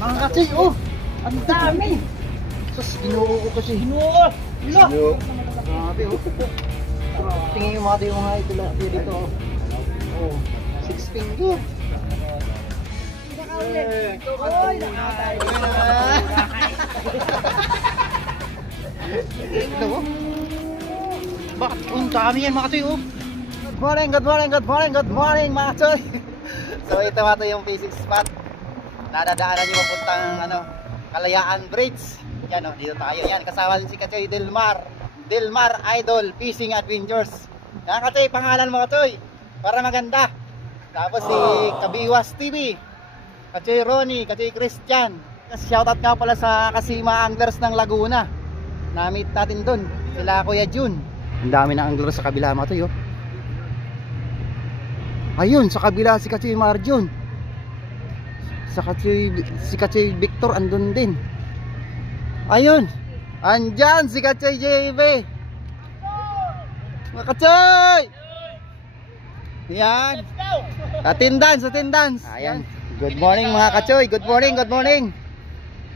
Mga katsoy, oh! Ang dami! Sus, ginuo ko kasi. Ginuo! Ginuo! Grabe, oh. Tingin yung mga tayo mga idol dito, oh. Oh, 6 finger. Oy, nakatay. Ito mo? Bakit? Ang dami yan mga katsoy, oh. Good morning, good morning, good morning, good morning mga katsoy. So ito mga to yung fishing spot. Nadadaanan yung mapuntang Kalayaan Bridge. Yan oh, dito tayo. Yan, kasama din si Katsoy Delmar Idol Fishing Adventures. Yan Katsoy, pangalan mo Katsoy para maganda. Tapos si Kabiwas TV, Katsoy Ronnie, Katsoy Christian. Shoutout nga pala sa Kasima Anglers ng Laguna. Na-meet natin dun, sila Kuya Jun. Ang dami na anglers sa kabila mga Katsoy, oh. Ayun, sa kabila si Katsoy Marjon. Si Katsoy Victor andun din. Ayun, andyan si Katsoy JB. Mga Katsoy! Yan. Attendance. Ayan. Good morning mga Katsoy. Good morning.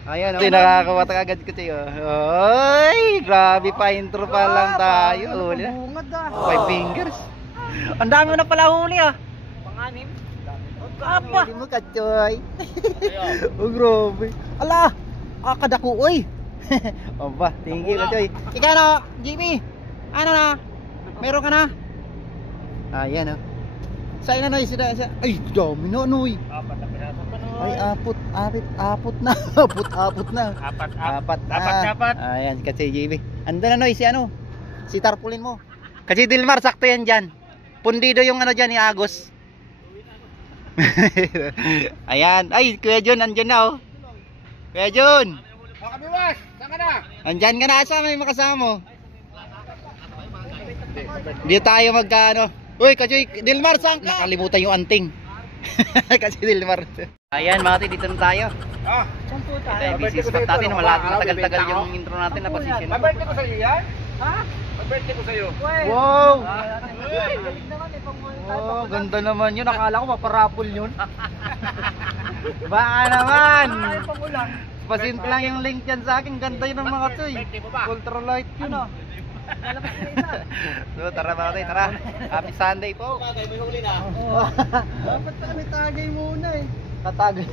Ayan, oh. Nakakawata agad Katsoy. Oy, grabe pa intro pa lang tayo. 5 fingers. Ang dami na pala huli ah. Pang-anim. Apa? Huli mo Katsoy. Oh, grabe. Ala, kadako oy. Oba, thank you Katsoy. Ikaw na, Jimmy. Ano na? Meron ka na? Ayan oh. Saan na noy? Ay, dami na noy. Ay, apot na. Apot na. Apat. Ayan, Katsoy JB. Ando na noy si tarpulin mo. Kasi Dilmar, sakto yan dyan. Pundido yung dyan ni Agos. Ayan. Ay, Kuya Jun, andyan na oh. Kuya Jun. Kabiwas, saan ka na? Andyan ka na, asa may makasama mo. Dito tayo Uy, Katsoy Dilmar, saan ka? Nakalimutan yung anting. Kasi Dilmar. Ayan, mga tayo, dito na tayo. Saan po tayo? Ito yung busy spot natin. Matagal-tagal yung intro natin na position. Maberte ko sa'yo yan? Ha? Maberte ko sa'yo. Wow! Oh, ganda naman yun. Akala ko maparapol yun. Baka naman. Pasin lang yung link yan sa akin. Ganda yun ng mga Katsoy. Ultralight yun. So, tara mga tayo, tara. Happy Sunday po. May huli na. Dapat kami tagay muna eh. Katagay.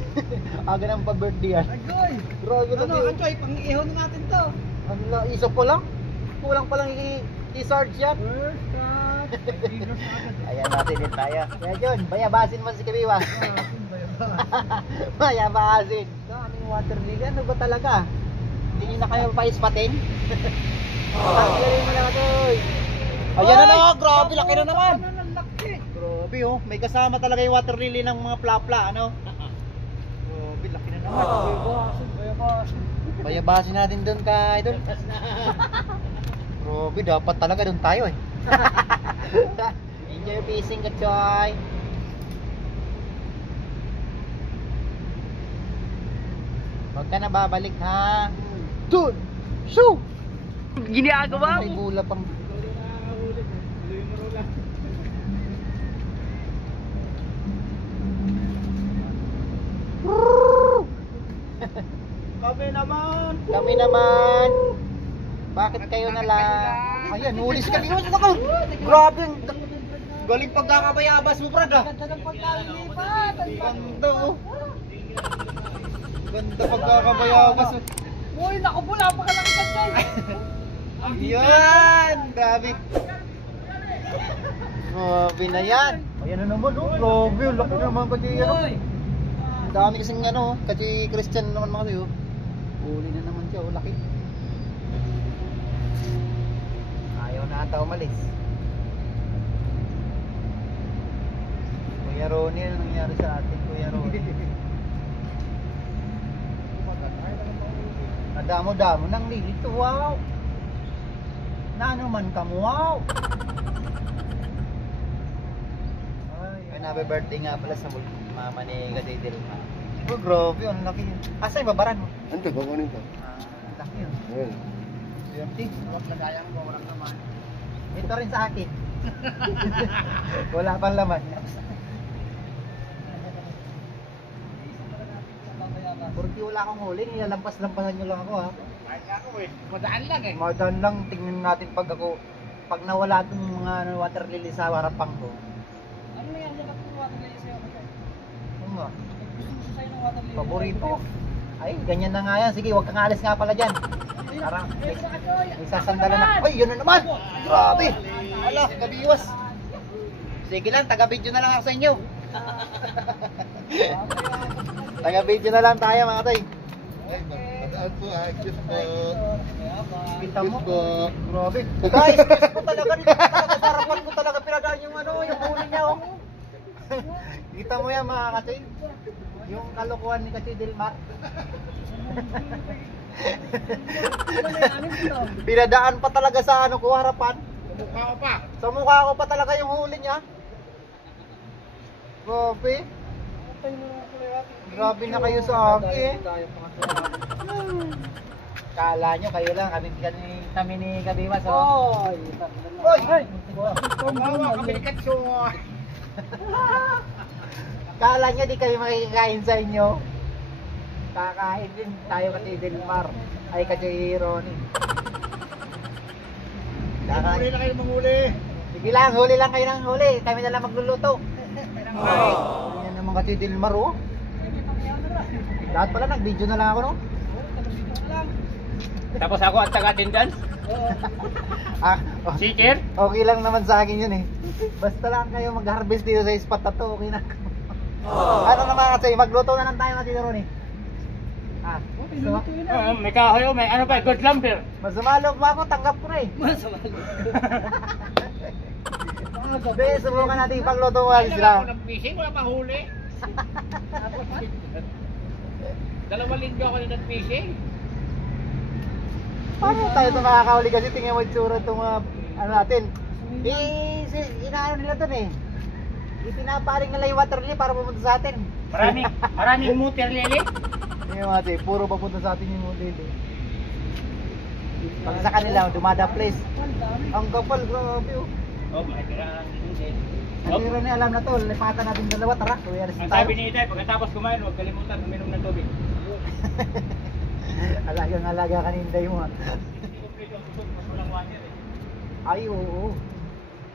Aga ng pa-birthday yan. Agoy! Grabe na tayo. Katsoy, pang-ihaw na natin to. Iso po lang? Kulang palang i-sarge yan. Ayan natin din tayo. Kaya Jun, bayabasin mo si Kabiwas. Bayabasin. Daming water lily. Ano ba talaga? Hindi na kayo pa-ispatin? Tanggalin mo na Katsoy. Ayan na na, grabe, laki na naman. Grabe oh, may kasama talaga yung water lily ng mga plapla, ano? Grabe, laki na naman. Bayabasin natin doon ka, idol. Grabe, dapat talaga doon tayo eh. Enjoy fishing Katsoy. Huwag ka na babalik ha. Doon! Shoo! Ginagawa mo! May bula pang... Kami naman. Bakit kayo na lang? Ayan, ulis kami. Grabe, galing pagkakabayabas mo, Brad. Ganda ng pagkalipat. Ganda oh. Ganda pagkakabayabas. Uy, naku po, napakalaki Katsoy. Yan, grabe. Grabe na yan. Ayan na naman oh. Grabe, laki naman Katsoy. Ang dami kasing Katsoy Christian naman mga tayo. Uli na naman siya, laki. Ayaw na ata umalis. Kuya Ronnie, ano nangyari sa atin Kuya Ronnie? Nadamo-damo nang lilito, wow. Na ano man ka mo, wow. Ay, happy birthday nga pala sa mama ni Katsoy Delmar. Oh, grabe, ang laki yun. Asa yung babaran mo? Ante, babanin ko. Laki yun. Ayan. Swerte. Huwag nagayang ko, walang laman. Ito rin sa akin. Wala pang laman. Porque wala akong huli, nilalampas-lampasan nyo lang ako ha. Kahit nga ako eh. Madaan lang eh. Madaan lang, tingnan natin pag nawala itong mga water lily sa harapan ko. Ano na yan? Yan ang water lily sa'yo. Oo nga, Gusto sa'yo ng water lily. paborito. Ay, ganyan na nga yan. Sige, huwag kang alis nga pala dyan. Tara, may sasandalan na. Ay, yun na naman! Grabe! Ala, kabiwas! Sige lang, taga-video na lang ako sa inyo. Taga-video na lang tayo mga tay. Mataan po, excuse po. Kita mo? Excuse po. Grabe. Guys, excuse po talaga. Dito talaga sa harapan ko talaga pinadaan yung yung huli niya. Oh. Kita mo yan mga katay. Yung kalokohan ni Kasi Delmar. Pinadaan pa talaga sa ko harapan. Mukha ko pa. Sa mukha ko pa talaga yung huli niya. Grabe. Grabe na kayo sa akin. Kala nyo kayo lang, kami ni Kabimas. Oh. Oy! Kawawa kami ni Katso. Kala nyo di kami makikikain sa inyo. Kakain din tayo kasi Delmar. Ay kasi Ronnie. Huli na kayo manghuli. Sige lang, huli lang kayo ng huli. Kami na lang magluluto. Yan naman kasi Delmar oh. Lahat pala nag-video na lang ako no. Tapos ako at taga-attendance. Ah, oh, Teacher. okay lang naman sa akin yun eh. Basta lang kayo mag-harvest dito sa spot na to, okay na. Ano naman kasi, magluto na lang tayo kasi Ronnie. Ah, so, May kahoy, may ano pa, good lumber. masama loob mo ako, tanggap ko na eh. Be, subukan natin ipagluto mo Wala sila. ako ng fishing, wala mahuli. Dalawang linggo ako na nag-fishing. Paano tayo ito makakahuli kasi tingnan mo yung tsura itong mga ano natin. Inaano nila ito eh. Ipinaparing nila yung water lily para pumunta sa atin. Maraming muter lili. Yung mga tayo, puro papunta sa atin yung water lily. Pag sa kanila, dumada place. Ang kapal, grabe oh. Oh my God. Hindi rin alam na to, lipatan natin dalawa, tara. Ang sabi ni Itay, pagkatapos kumain, huwag kalimutan uminom ng tubig. Alagang-alaga ka ni Inday mo. Hindi kompleto ang busog, mas walang water eh. Ay, oo.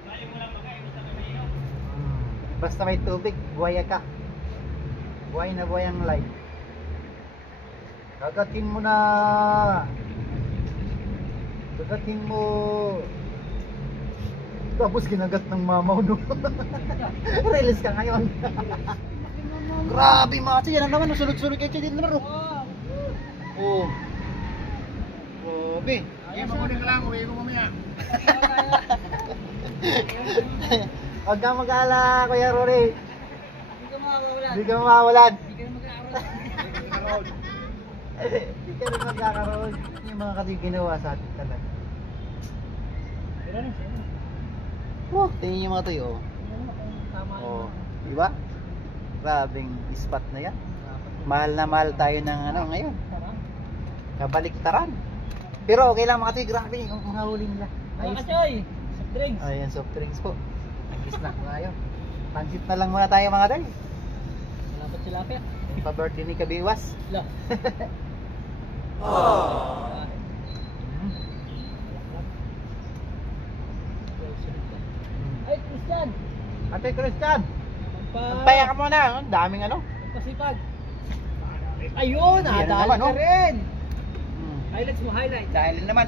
Kaya mo lang makain sa kabayo. Basta may tubig, buhaya ka. Buhay na buhay ang life. Kagatin mo na. Kagatin mo. Tapos ginagat ng mamaw no. Release ka ngayon. Grabe mga yan ang naman, sulod-sulod kayo dito na ro. Oh. Grabe. Sige, mamunin ka lang, uwi ko mamaya. Huwag kang mag-ala, Kuya Rory. Hindi ka makawalan. Hindi ka mawawalan. Hindi ka na mag-aaral. Hindi ka rin magkakaroon. Yung mga kasi ginawa sa atin talaga. Oh, tingin yung mga tayo. Oh, di ba? Grabing spot na yan. Mahal na mahal tayo ng ano ngayon. Kabaliktaran. Pero okay lang mga tayo, grabe yung mga huli nila. Mga kachoy, soft drinks. Ayan, soft drinks po. Nag-snack na kayo. Pansit na lang muna tayo mga tayo. Wala pa tilapia. Pa-birthday ni Kabiwas. Wala. Ay, Christian. Ate Christian, Magpa... paya ka muna. Ang daming ano. Magpasipag. Ayun, Yan nadali naman, ka oh. rin. Highlights mo, highlights. Dahil naman.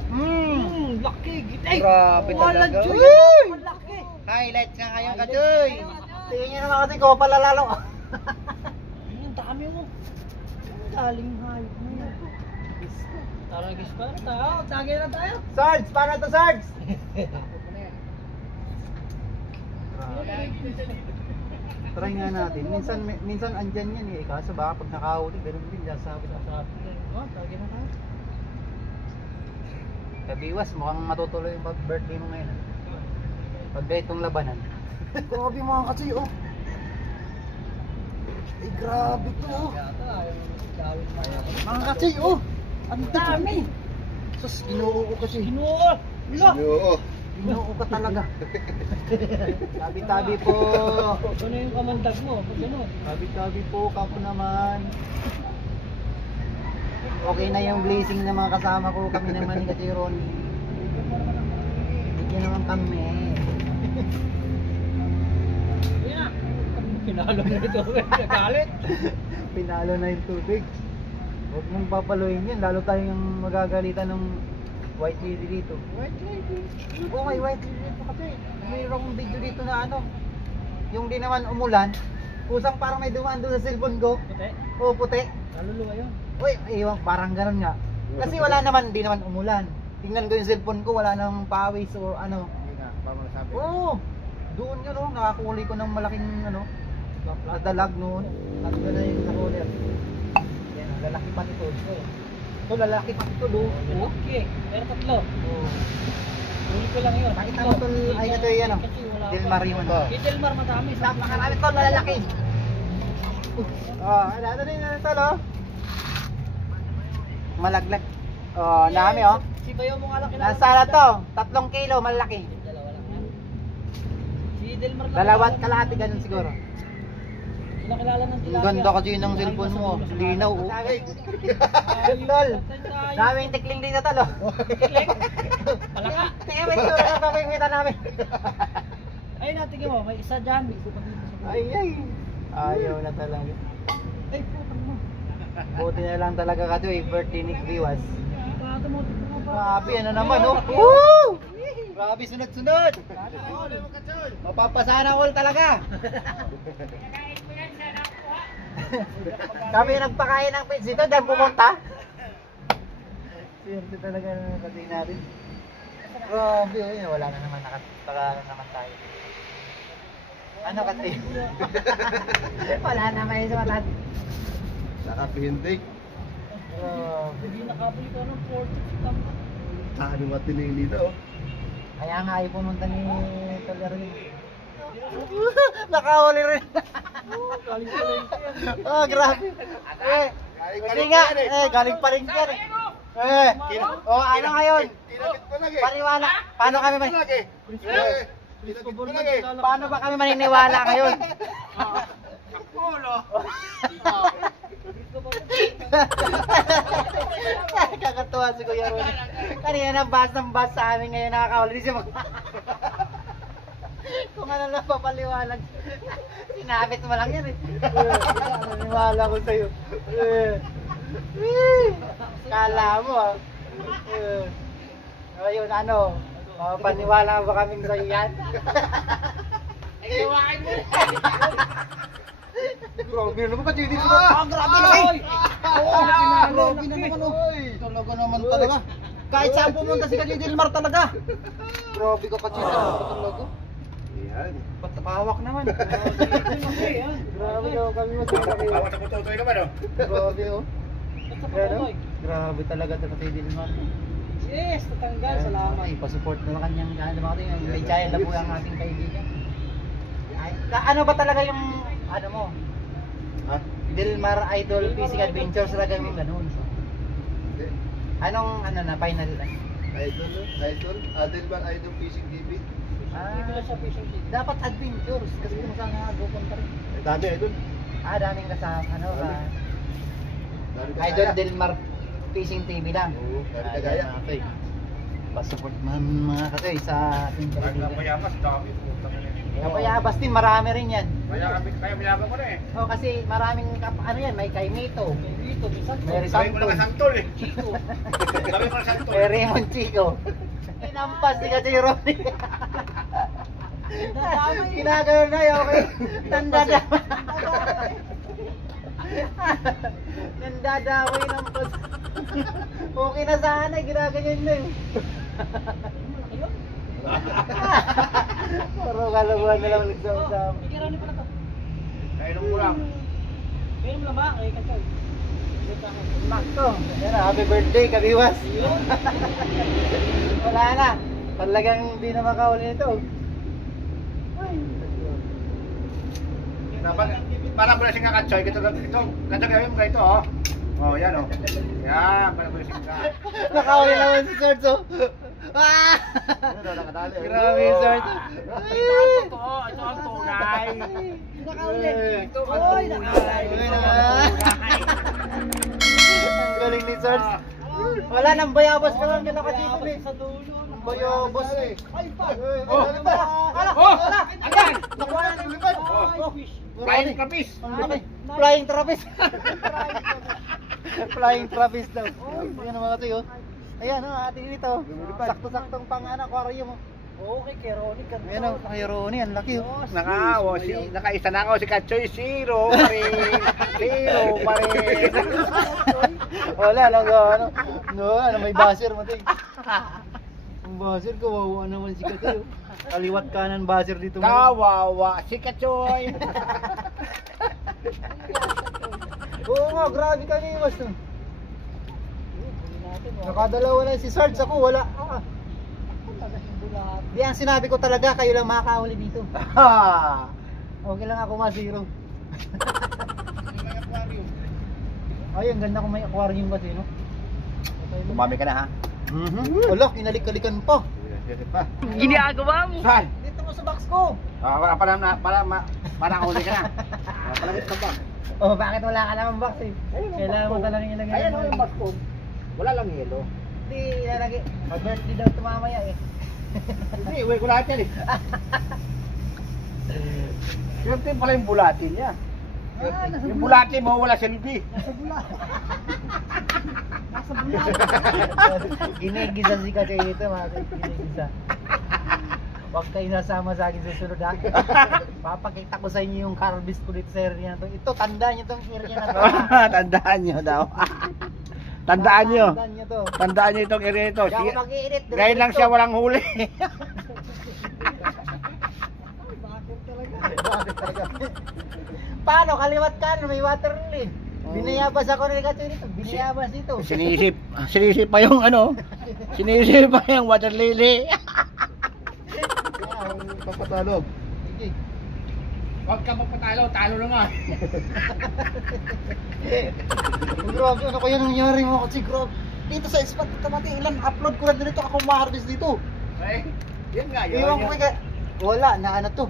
Laki. Ay, Grabe wala talaga. Diyo, Uy! malaki. Highlights nga ngayon kachoy. Tingin nyo naman kasi ko palalalo. Ang dami mo. Daling hayop mo yan. Taragis pa lang tayo. Tagay na tayo. Sarge, paano to Sarge? Try nga natin. Minsan andyan yan eh. Kaso baka pag nakahuli, ganun din. Sasabi. Oh, tagay na tayo. Kabiwas, mukhang matutuloy yung birthday mo ngayon. Pag itong labanan. Grabe mga katsoy, oh. Ay, grabe to, oh. Mga katsoy, oh. Ang dami. Sus, ginoo ko kasi. Ginoo. Oo. Ginoo ka talaga. Tabi-tabi po. Ano yung kamandag mo? Pag gano'n. Tabi-tabi po, kapo naman. Okay na yung blessing ng mga kasama ko. Kami naman ni Kati Ronnie. Bigyan naman kami. Yun na. Pinalo na ito. Nagalit. Pinalo na yung tubig. Huwag mong papaluin yan. Lalo tayong magagalitan ng white lady dito. White lady. Oo, may white lady dito kasi. Mayroong video dito na ano. Yung di naman umulan. Kusang parang may dumaan doon sa cellphone ko. Puti. Oo, puti. Naluluwa yun. Uy, ewan, parang ganun nga. Kasi wala naman, di naman umulan. Tingnan ko yung cellphone ko, wala nang pawis or ano. Hindi na, paano masabi? Oo, doon yun oh, nakakuli ko ng malaking ano, nadalag noon. Nandun na yung nakuli. Yan, lalaki pa ito. Ito, lalaki pa ito do. Okay. Pero tatlo. Oo. Huli ko lang yun. Nakita mo tol, ay ito yung ano, Kasi wala Delmar yung ano. Kay Delmar madami. Napakarami tol, lalaki. Oh, ano din na ito no? Malaglag. Oh, dami oh. Si Bayo mo nga lang kilala. Nasa na to, 3 kilo, malaki. Dalawa lang yan. Si Delmar lang. Dalawat kalahati ganun siguro. Kilala ng Ang tilapia. ganda kasi ng cellphone mo. Linaw oh. Tol, daming tikling dito tol oh. Palaka. Tingnan mo ito na papakita namin. Ay natingin mo, may isa dyan. Ay ay. Ayaw na talaga. Ay, putang mo. Buti na lang talaga ka eh, birthday ni Biwas. Pato mo, Grabe, ano naman oh. Woo! Grabe, sunod-sunod. Mapapasana all talaga. Kami nagpakain ng pizza dito, dahil pumunta. Swerte talaga ng kasi natin. Grabe, wala na naman, nakataka na naman tayo. Ano kasi? Wala naman yung sumatat. Nakapihintik. Grabe. hindi nakabili ko ng 40 tama. Saan yung matiling dito? Oh. Kaya nga ay pumunta ni Tolerin. Nakahuli rin. Galing ko lang yan. Oh, grabe. Hindi nga, galing pa rin yan. Oh, ano ngayon? Tinagit ko lagi. Paniwala. Paano kami Lagi. Tinagit ko lagi. paano ba kami maniniwala ngayon? Kakatuwa si Kuya Ron. Kanina nabas ng bus sa amin ngayon nakakawala din siya mag... Kung ano lang papaliwanag. Sinabit mo lang yan eh. Naniniwala ko sa'yo. Kala mo ah. Ngayon ano? Paniwala ba kaming sa'yo yan? Grabe na naman kasi dito. Grabe na eh. Grabe na naman oh. Talaga naman talaga. Kahit saan pumunta si Kati Delmar talaga. Grabe ka kasi talaga. Yan. Patapawak naman. Grabe daw kami masasakit. Bawat sa putotoy naman oh. Grabe oh. Basta Ano? patuloy. Grabe talaga ito Kati Delmar. Yes, tatanggal. Salamat. Ipasupport na kanyang mga tingin. May channel na po ang ating kaibigan. Ay, ano ba talaga yung ano mo? Ha? Delmar Idol Fishing Adventures talaga yung ganun. Hindi. Anong ano na final na? Idol, no? Idol. Delmar Idol Fishing TV. Hindi ko lang siya fishing kit. Dapat adventures kasi kung saan nga pupunta rin. Dami idol. Daming kasama ano ka. Dami Idol kagaya. Delmar Fishing TV lang. Oo, dami kagaya. Okay. Pa-support man mga katoy sa ating kaibigan. Payamas, dami. Kapaya Bastin, marami rin yan. Kaya mayabang ko na eh. Oh, kasi maraming ano yan, may Kaimito, Dito, minsan to. may Sabi ko Rizanto, na santol eh. Sabi ko na santol. may Raymond Chico. Pinampas ni kasi Ronnie. Ginagano na yun, okay? Nandadamay. Nandadamay ng pos. Okay na sana, ginaganyan na yun. Puro kalabuhan na lang nagsama-sama. May kirani pala to. Kainom mo lang. Kaya mo lang ba? Kaya Kachoy. Makto, yan na, happy birthday, Kabiwas. Wala na, talagang hindi na makauli nito. Ay, Parang ko na singa katsoy. Ito, ganda mo ito oh. Oh, yan oh. Yan, parang ko na singa. nakauli naman si Sarge, oh. Ah! Nakadali. Grabe yung Sarge. Ito ang totoo. Ito ang tunay. Nakauli. Ito ang tunay. Ang galing ni Sarge. Wala nang bayabas ka lang nakachito eh. Sa dulo. Bayabas eh. Ay, pa! Oh! Ala! Oh! Ala! Ayan! Nakuha na ng lipad. Flying trapeze! Flying trapeze. Flying trapeze daw. Ayan ang mga tayo. Ayan ang ating dito. Sakto-saktong pang aquarium mo. Okay, kay Ronnie. Ayan ang kay Ronnie, ang laki oh. Nakaisa na ako si Katsoy, 0 pa rin. 0 pa rin. Wala lang ano. No, ano may buzzer mo tayo. Ang buzzer ko, wawa naman si Katoy. Kaliwat kanan buzzer dito mo. Kawawa si Katsoy. Oo nga, grabe ka ni Iwas. Nakadalawa na si Sarge, ako wala. Di ang sinabi ko talaga, kayo lang makakahuli dito. Okay lang ako ma-zero. Ay, ang ganda kung may aquarium kasi, no? Umami ka na ha? Wala, kinalik-kalikan pa. Ginagawa mo. Saan? Dito mo sa box ko. Para huli ka na. Palabit ka ba? Oh, bakit wala ka naman box eh? Kailangan mo talaga ilagay. Ayan yung box ko. Wala lang yelo. Hindi, ilalagay. Mag-birthday daw ito mamaya eh. Hindi, uwi ko lahat yan eh. Yung team pala yung bulati niya. Yung bulati mo, wala silbi. Ginigisa si kasi ito mga ginigisa. Huwag kayo nasama sa akin sa sunod ha. Papakita ko sa inyo yung harvest ko dito sa area na to. Ito, tandaan nyo itong area na to. Tandaan nyo daw. Tandaan nyo. Tandaan nyo to. Tandaan nyo itong area ito. Hindi ako mag-iinit. Ngayon lang siya walang huli. Bakit talaga? Paano? Kaliwat ka, may water lily. Binayabas ako rin kasi dito. Binayabas dito. Sinisip pa yung ano. Sinisip pa yung water lily. Papatalo. Sige. Huwag ka magpatalo, talo na nga. Grabe, ano kaya nangyari mo kasi grabe. Dito sa spot ito mati, ilan upload ko na dito ako ma-harvest dito. Ay, yan nga yun. Iwan ko kaya, wala, na ano to.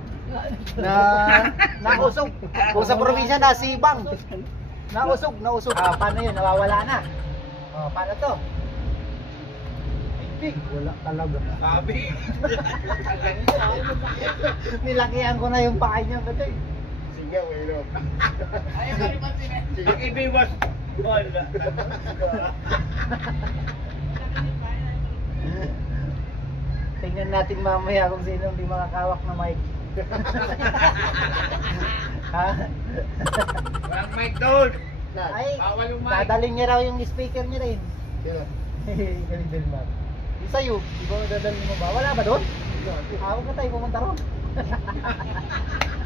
Nausog. Kung sa probinsya na sibang. Nausog. Paano yun? Nawawala na. Paano to? Hindi, wala talaga. Sabi. Nilakihan ko na yung pakay niya kasi. Sige, wala. Ayun ka rin pansin eh. Sige, ibiwas. Wala. Tingnan natin mamaya kung sino hindi makakawak na mic. Ha? Walang mic doon. Ay, Bawal yung mic. dadalhin niya raw yung speaker niya rin. Galing din ba? Yung sa'yo, di ba dadalhin mo ba? Wala ba doon? Huwag ka tayo pumunta ron.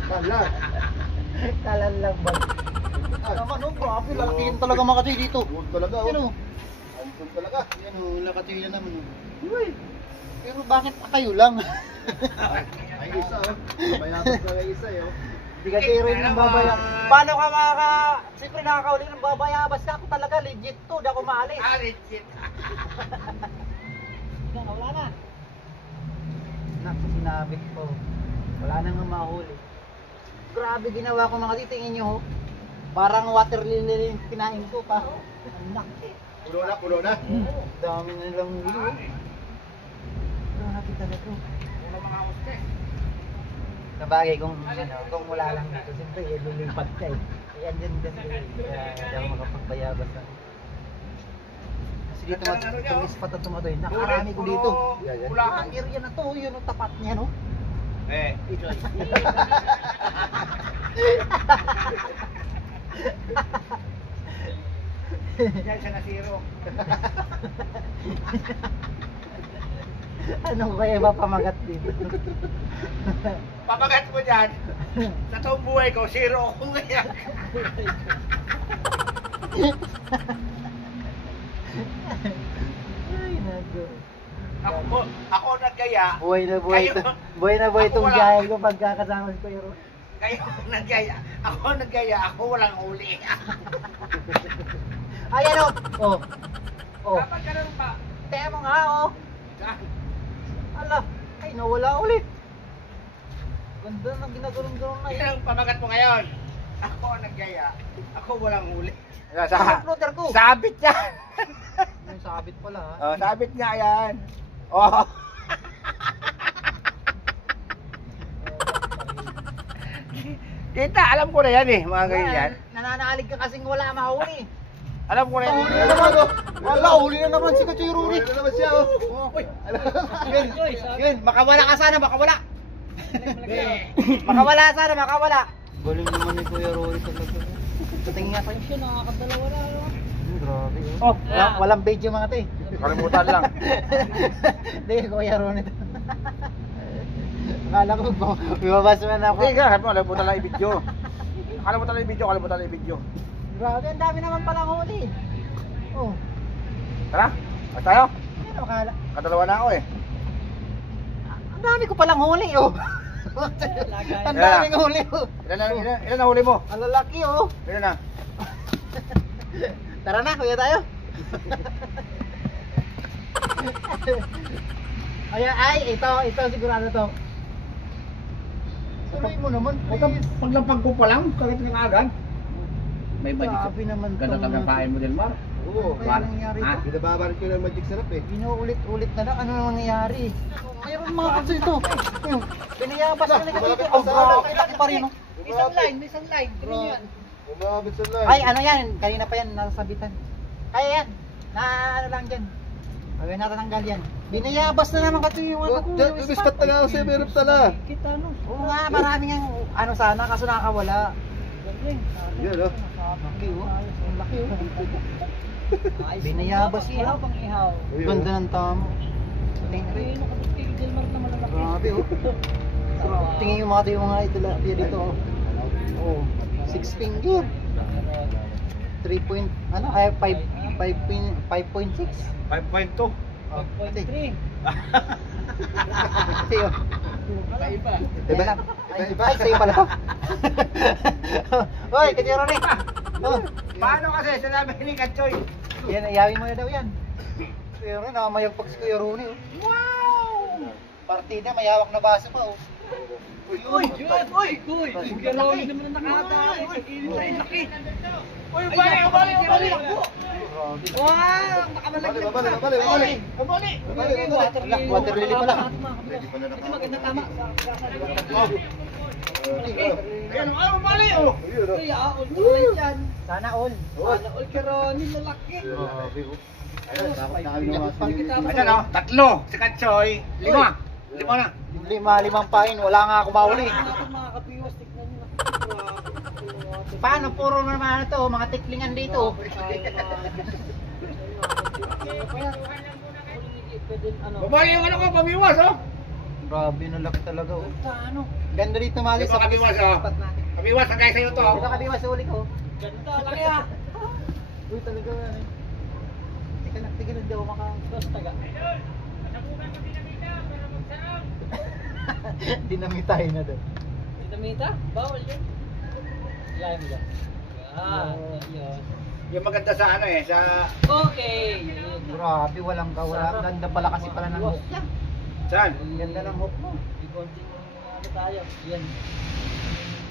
Wala. Kalan lang ba? Naman no, grabe, lalakihin talaga mga kasi dito. Good talaga. Yan o. Good talaga. Yan o, lakatihin na naman. Uy, pero bakit kayo lang? Ay, isa oh. Bayabas na isa eh oh. Hindi ka zero yung babayabas. Paano ka siyempre nakakauli ng babayabas ka? Ako talaga legit to, di ako maalis. Legit. Wala na. Naku, sinabi ko. Wala nang mahuli. Grabe ginawa ko mga titingin nyo. Parang water lily yung kinain ko pa. Anak. Pulo na. Dami na lang huli. Grabe talaga. Wala mga uste. Sabagay kung wala lang dito, siyempre lilipat ka eh. Kaya andyan din kaya hindi ako makapagbayabas na. Kasi dito itong ispat na tumatoy, nakarami ko dito. Ang area na to, yun ang tapat niya no. Ito. Yan siya na zero. Ano kaya mapamagat dito? Papagat mo dyan. Sa toong buhay ko, zero ako ngayon. Ay, nago. Ako nagkaya. Buhay na buhay Kayo- to. Buhay na buhay Ako itong wala. biyahe ko pagkakasama si Kuya Ron. Kayo nagkaya. Ako walang uli. Ay, ano? Oh. Oh. Dapat ganun pa. Teka mo nga, oh. Ala, ay nawala ulit. Ganda na ginagulong-gulong na Yan yan. ang pamagat mo ngayon. Ako ang nagyaya. Ako walang huli. Floater ko. Sabit niya. Yung sabit pala ha. Oh, sabit niya yan. Oh. Kita, alam ko na yan eh, mga ganyan. Nananalig ka kasing wala mahuli. Alam ko na yan. Huli na naman. Wala, huli na naman si Kachoy Ruri. Huli na naman siya, oh. Yun, yun, makawala ka sana, makawala. Makawala sana, makawala. Galing naman ni Kuya Rory talaga. Tingin nga sa'yo siya, nakakadalawa na. Grabe, Oh, walang video mga to eh. Kalimutan lang. Hindi, Kuya Ron ito. Akala ko, bibabas mo na ako. Hindi ka, kalimutan lang i-video. Kalimutan lang i-video. Grabe, ang dami naman palang huli. Oh, Tara, mas tayo. ano akala? Kadalawa na ako eh. Ang dami ko palang huli, oh. Ang daming huli, oh. Ilan na huli mo? Ang lalaki, oh. Ilan na? Tara na, kuya tayo. Ay, ito sigurado to. Tuloy mo naman, please. Paglampag ko pa lang, kagad ka agad. May magic. Grabe naman to. Ganda kami pain mo din, Mar. Oo. Kaya nangyari Ha? to. Binababarit ko ng magic sarap eh. Inuulit-ulit na lang. Ano nangyayari? Mayroon mga kanso ito. Pinayabas ka na dito. Ang grabe, laki pa rin. Isang line. Ganun yan. Umabot sa live. Ay, ano yan? Kanina pa yan, nasabitan. Kaya yan. Na ano lang dyan. Gawin natin ang yan. Binayabas na naman kasi yung ano ko. Yung biskat na nga ako sa'yo, meron tala. Oo nga, maraming ang ano sana, kaso nakakawala. Yun, oh. Laki oh. Ang laki oh. Binayabas ihaw pang ihaw. Ganda ng tamo. Grabe oh. Tingin yung mga tilapia dito oh. Oh, 6 finger. 3 point, ano, ay 5.6. 5.2. Oh, ate. Ate oh. Diba? Ay, sa'yo pala to. Hoy, Kachoy Ruri. Oh, Paano kasi sinabi ni Kachoy? yan, iyawin mo na daw yan. Kuya Ruri, nakamayagpag si Kuya Ruri oh. Wow! Partida, may hawak na baso pa oh. Uy! Kuya Rolly naman ang nakakatawa. Laki! Uy, balik! Wow! Nakamalaglag Bali. Water lily pala. Ito maganda tama. Ayan, bali oh. Uy, all tuloy yan. Sana all. Sana all kay Ronnie, malaki. Grabe, oh. Ayun, dapat na kami naman. Ayan oh, 3. Si Kachoy, 5. 5 na. 5 pain, wala nga ako mahuli. Natin mga kapiwas, tignan nyo. Paano? Puro naman ito, mga tiklingan dito. Babali yung ano ko, pamiwas oh. Grabe na laki talaga oh. Ano? Ganda dito Malis. Ito kabiwas oh. Kabiwas, sagay sa'yo to. Ito kabiwas sa ulit oh. Ganda, laki ah. Uy talaga yan eh. Tika lang, di ako Tapos taga. Dinamitahin na doon. Dinamita? Bawal yun. Ilahin mo dyan. Yun. Yung maganda sa ano eh, sa... Okay. Grabe, walang kawala. Ang ganda pala kasi pala ng hook niya. Saan? Ang ganda ng hook mo. May konting ano tayo. Yan.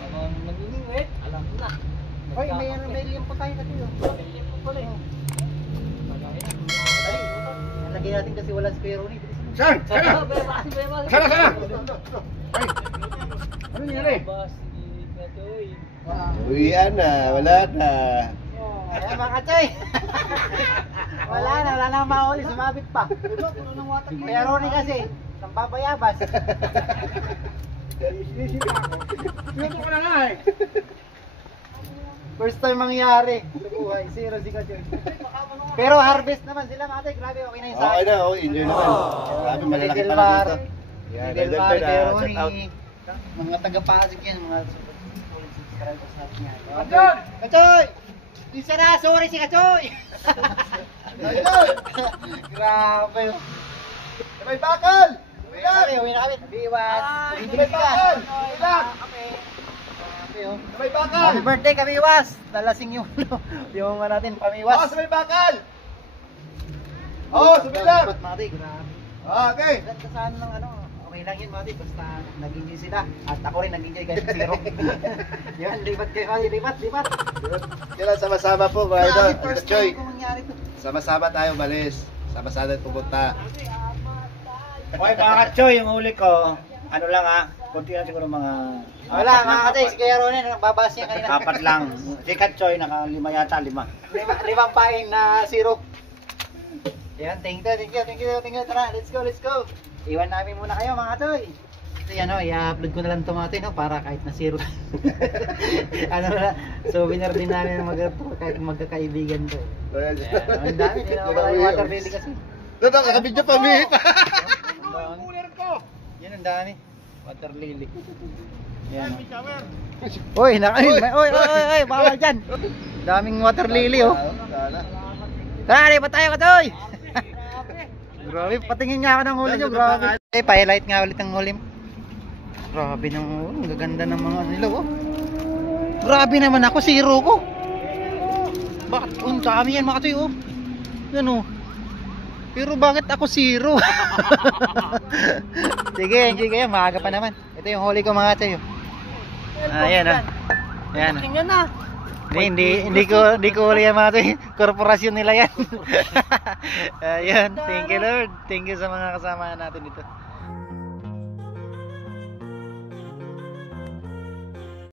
Habang nagingwit, alam ko na. Hoy, may limpo tayo na dito. May limpo pala eh. Dali. Lagyan natin kasi wala si Kuya Ronnie. Saan? Sana! Sana! Sana! Ay! Ano nangyari? Uwian na, wala na. Ayan mga Kachoy. Wala na mahuli, sumabit pa. Kuya Ronnie kasi, nang babayabas. Pinuto ko na nga eh. First time mangyari. Buhay, 0 si Kachoy. Pero harvest naman sila mga Kachoy, grabe okay na yung Okay na, okay, enjoy naman. Grabe, malalaki Del pala Mar. dito. Yan, Del idol Mar, ko na, Kuya shout out. Ronnie. Mga taga-Pasig yan, mga solid subscribers natin yan. Andun! Kachoy! Isa na, sorry si Kachoy! Grabe. May bakal! Uwi na kami. Biwas. May bakal! Grabe oh. May bakal! Happy birthday Kabiwas! Nalasing yung yung ano natin pamiwas. May bakal! Oo, sumilat! Ba't mati? Grabe. Okay. Saan ng ano? Okay lang yun mga basta nag-enjoy sila. At ako rin nag-enjoy kahit zero. Yan, lipat kayo mga lipat. Yan ang sama-sama po mga idol. Grabe, first Choy. time ko mangyari to. Sama-sama tayo balis. Sama-sama tayo pupunta. Okay mga Katsoy, yung huli ko, ano lang ha, konti lang siguro mga... Wala mga katay, si Kuya Ronen, babas niya kanina. 4 lang. Si Katsoy, naka 5 yata, 5. Limang pain na zero. Yan, thank you. Tara, let's go. Iwan namin muna kayo mga katoy. Ito yan o, i-upload ko na lang ito mga katoy, no, para kahit na zero. Ano na, souvenir din namin kahit magkakaibigan to. Yan, ang dami, hindi na wala yung water lily kasi. Ito, kakabidyo pa, Mi. Yan ang dami. Water lily. Yan. Oy, oy, bawal dyan. Daming water lily oh. Tara, pa tayo katoy. Grabe, patingin nga ako ng huli nyo, grabe. Pa-highlight nga ulit ang huli mo. Grabe ng huli, ang gaganda ng mga nila oh. Grabe naman ako, zero ko. Bakit? Ang dami yan mga katoy oh. Yan oh. Pero bakit ako zero? Sige, enjoy kayo, maaga pa naman. Ito yung huli ko mga katoy oh. Ayan ah. Ayan ah. Tingnan na. Hindi ko huli yan mga katoy. Korporasyon nila yan. Ayun, thank you Lord. Thank you sa mga kasama natin dito.